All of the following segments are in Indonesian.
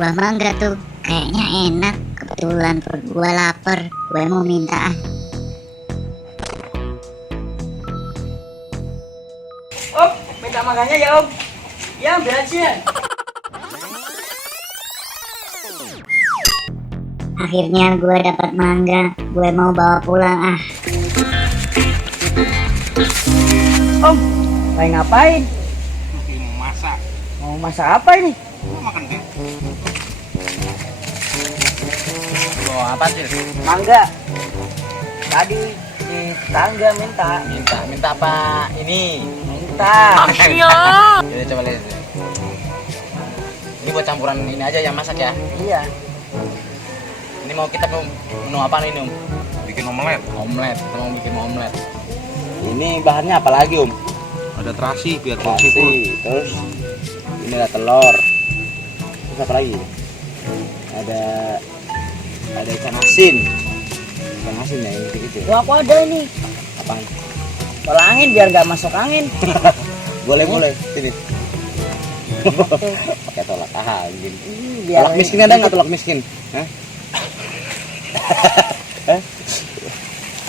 buah mangga tuh kayaknya enak. Kebetulan perut gue lapar, gue mau minta. Om, minta mangganya ya om. Ya ambil aja. Akhirnya gue dapat mangga, gue mau bawa pulang. Om, lagi ngapain? Mau masak. Mau masak apa ini? Mau makan deh. Bawa apa sih? Mangga. Tadi di tetangga minta apa ini? minta. Jadi coba lihat. Ini buat campuran ini aja yang masak ya. Iya. Ini mau kita menu apa nih Om? Bikin omelet. Omelet. Kita mau bikin omelet. Ini bahannya apa lagi Om? Ada terasi biar bau seafood. Terus ini ada telur. Terus apa lagi? Ada ikan asin. Ikan asin ya ini gitu. Wah, aku ada ini. Apaan? Tolak angin biar nggak masuk angin. Boleh sini. Pakai tolak angin. Biar Tolak miskin ada nggak tolak miskin? Hah?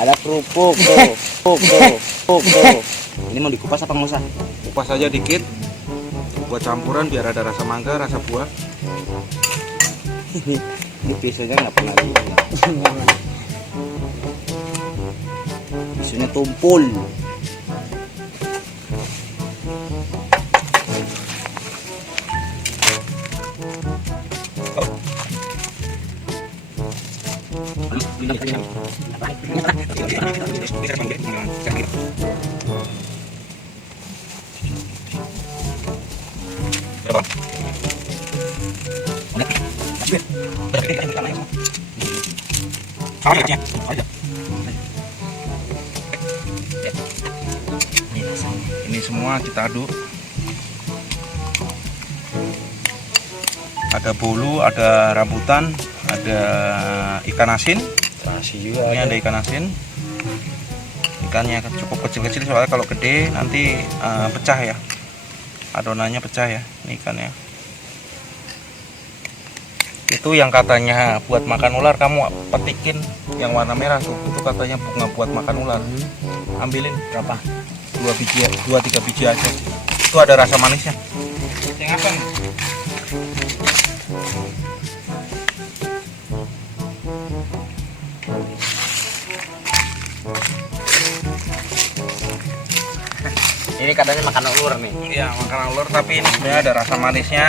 Ada kerupuk tuh. Ini mau dikupas apa nggak usah? Kupas aja dikit buat campuran biar ada rasa mangga, rasa buah. Ini pisaunya nggak pernah gini. Pisaunya tumpul. Ini semua kita aduk. Ada bolu, ada rambutan, ada ikan asin. Terasi juga. Ini ada ikan asin. Ikannya cukup kecil-kecil soalnya kalau gede nanti pecah ya. Adonannya pecah ya. Ini ikannya. Itu yang katanya buat makan ular, kamu petikin yang warna merah tuh. Itu katanya bunga buat makan ular. Ambilin berapa? 2-3 biji aja. Itu ada rasa manisnya. Yang apa nih? Ini katanya makan ular nih. Iya, makanan ular tapi ini sebenarnya ada rasa manisnya.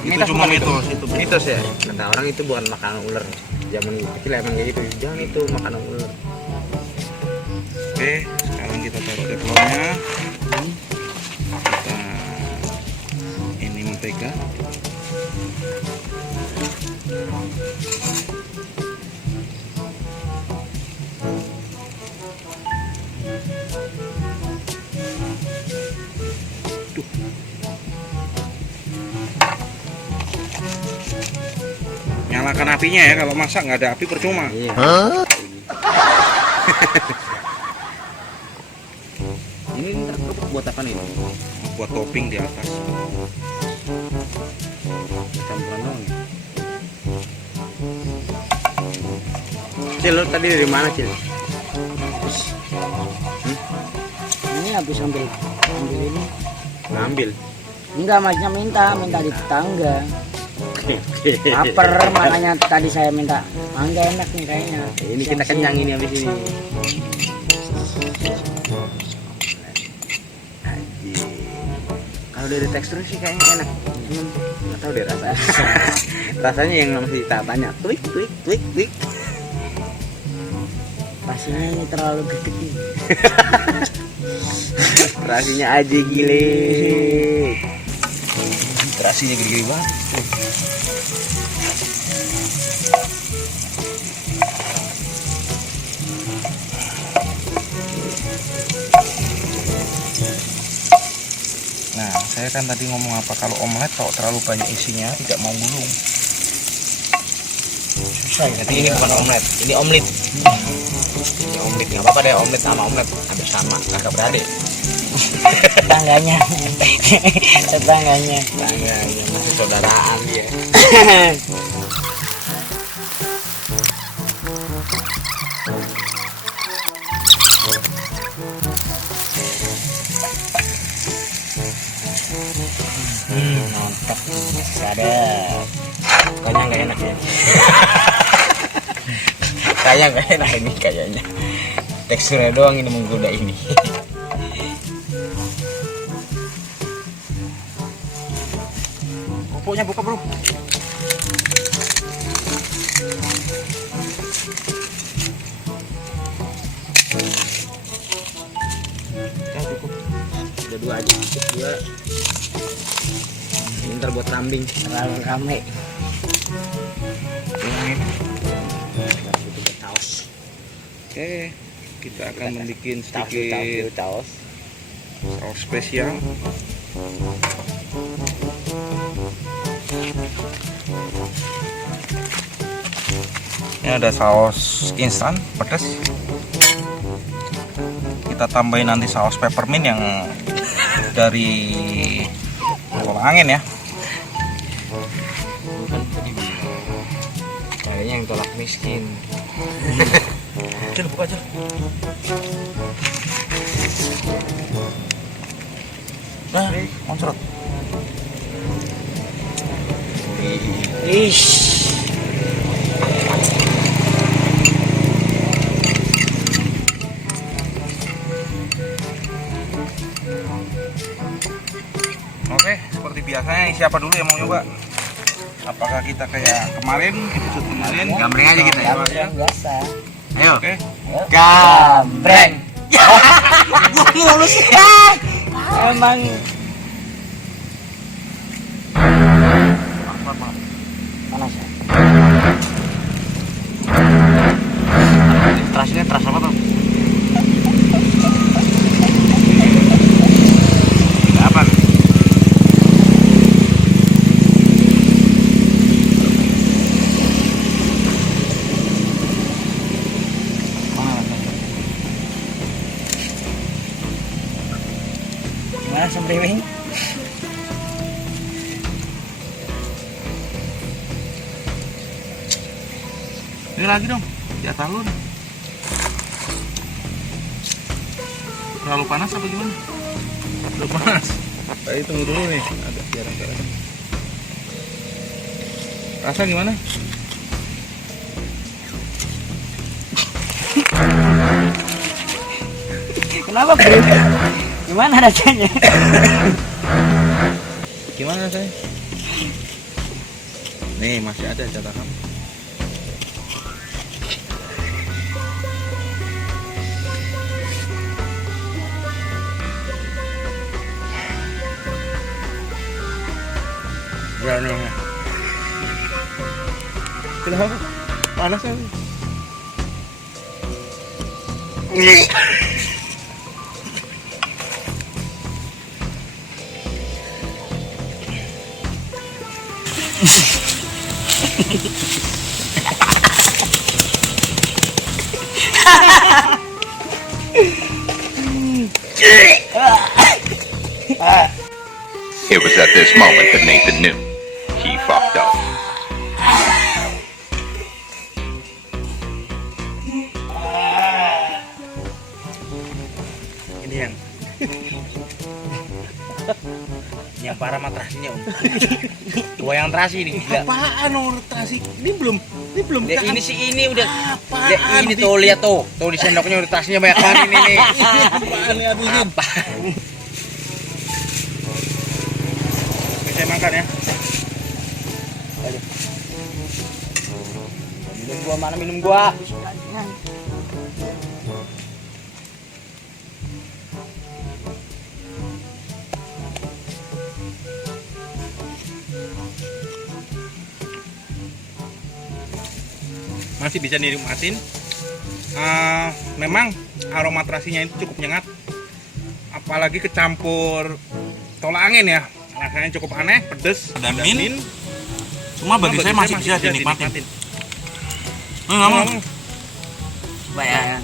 Itu cuma mitos, itu mitos ya. Kata orang itu bukan makanan ular. Zaman kecil emang kayak gitu. Jangan itu makanan ular. Oke, sekarang kita taruh teflonnya. Kita ini mentega. Nyalakan apinya ya, kalau masak nggak ada api percuma. Iya. Ini ntar kerupuk buat apa nih? Buat topping di atas. Campuran dong. Cil, lu tadi dari mana Cil? Ini habis ambil ini. Ngambil. Enggak, masnya minta di tetangga. Laper, makanya tadi saya minta mangga enak nih kayaknya. Ini kita kenyang ini habis ini. Kalau dari tekstur sih kayaknya enak. Nggak tahu deh rasa. Rasanya yang masih tak tanya. Klik. Pastinya ini terlalu gede. Terasinya aja gile. Terasinya gede-gede banget. Nah, saya kan tadi ngomong apa, kalau omelet kalau terlalu banyak isinya tidak mau gulung. Susah ya. Jadi ini bukan omelet, ini omlet. Ini omlet, nggak apa-apa deh, omlet sama omlet hampir sama, kakak beradik. Tetangganya. Tetangganya. Tangganya masih saudaraan dia. Mantap. Sadar. Kayaknya nggak enak ya. Kayaknya nggak enak ini kayaknya. Teksturnya doang ini menggoda ini. Pokoknya buka bro. Ya cukup. Udah 2 aja cukup 2. Ini ntar buat kambing. Terlalu rame. Oke, kita akan membuat sedikit saus spesial. Ini ada saus instan pedas. Kita tambahin nanti saus peppermint yang dari Tolak Angin ya. Kayaknya yang tolak miskin. Coba buka aja. Nah, moncrot. Ish. Oke, seperti biasanya siapa dulu yang mau nyoba? Apakah kita kayak kemarin, episode kemarin? Gambreng aja kita ya. Yang biasa. Ayo. Oke. Gambreng. Emang panas ya? Terasnya teras apa tuh? Apa? Gimana sembriwing? Ini lagi dong, di atas lu. Terlalu panas apa gimana? Terlalu panas. Tadi tunggu dulu nih, agak jarang-jarang. Rasa gimana? Kenapa bro? Gimana rasanya? Gimana rasanya? Nih masih ada catatan. Berani. Kenapa? Panas kan? It was at this moment that Nathan knew he fucked up. Ini yang parah matrasinya om. Gua yang terasi ini gila. Apaan nomor terasi? Ini belum Dek, ini sih ini udah. Apaan? Dek, ini tuh lihat tuh di sendoknya udah terasinya banyak banget ini nih. Apaan nih habisin? Apa? Saya makan ya. Minum gua mana minum gua? Masih bisa dinikmatin. Memang aroma terasinya itu cukup nyengat, apalagi kecampur tolak angin ya. Rasanya cukup aneh, pedes dan min. Cuma bagi saya masih bisa dinikmatin. Ngomong. Coba ya.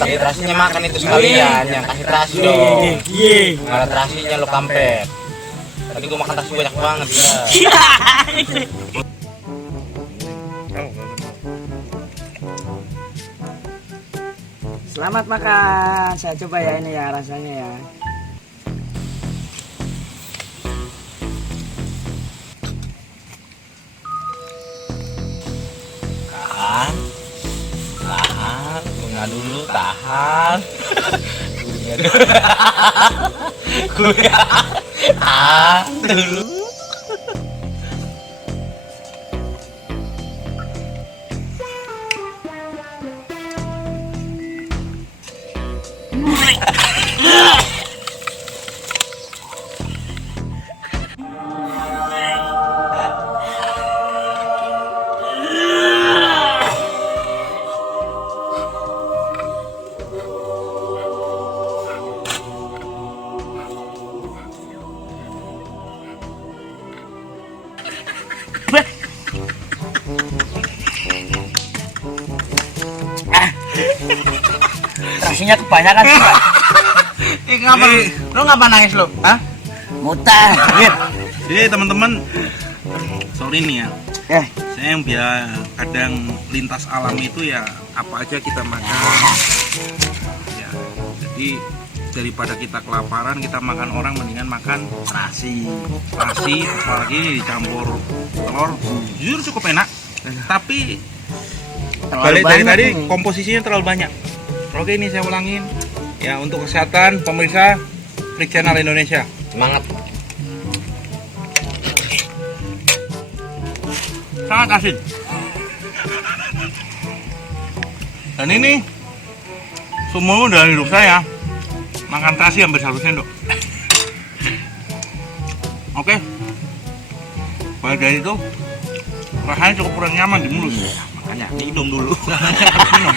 terasinya makan itu sekalian, yang kasih terasi dong. Nggak ada terasinya lo kampret. Tadi gua makan terasi banyak banget ya. Selamat makan. Saya coba ya ini ya rasanya ya. Tahan, tahan, bunga dulu, tahan. Kunyah dulu, kunyah, tahan dulu. Terasinya kebanyakan sih, Pak. Ngapa? Lo ngapa nangis lo? Hah? Mutar. Jadi teman-teman, sorry nih ya. Eh, Saya yang kadang lintas alam itu ya apa aja kita makan. Ya, jadi daripada kita kelaparan kita makan orang, mendingan makan terasi. Terasi apalagi ini dicampur telur, jujur cukup enak. Tapi balik dari tadi komposisinya terlalu banyak. Oke, ini saya ulangin. Ya, untuk kesehatan pemirsa Freak Channel Indonesia. Semangat. Sangat asin. Dan ini semua dari hidup saya makan terasi hampir 1 sendok. Oke. Balik dari itu rasanya cukup kurang nyaman di mulut. Makanya minum dulu. Minum.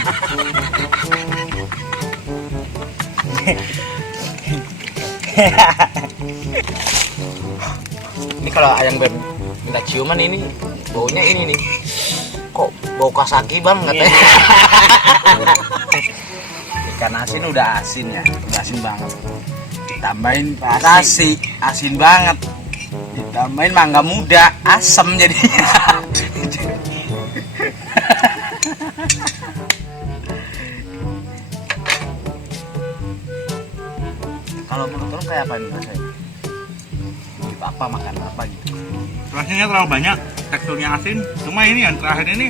Ini kalau ayam gue minta ciuman ini baunya ini nih. Kok bau kasaki bang katanya. Ikan asin udah asin ya, udah asin banget. Ditambahin terasi, asin banget. Ditambahin mangga muda, asem jadinya. Kalau menurut lo kayak apa nih rasanya? Gitu apa makan apa gitu? Rasanya terlalu banyak, teksturnya asin. Cuma ini yang terakhir ini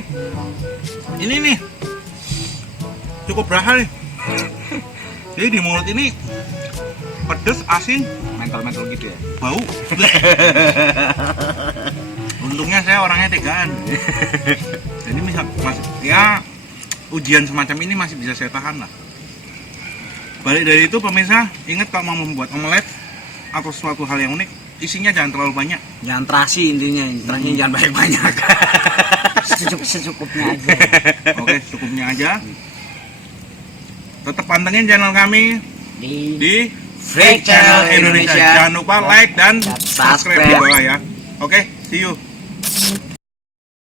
nih cukup berasa nih. Jadi di mulut ini pedes, asin, Mentol-mentol gitu ya. bau. Untungnya saya orangnya tegaan. Jadi ya ujian semacam ini masih bisa saya tahan lah. Balik dari itu pemirsa, ingat kalau mau membuat omelet atau suatu hal yang unik, isinya jangan terlalu banyak. Jangan terasi intinya, terasinya jangan banyak-banyak. secukupnya aja. Oke, cukupnya aja. Tetap pantengin channel kami di Freak Channel Indonesia. Jangan lupa like dan subscribe di bawah ya. Oke, see you.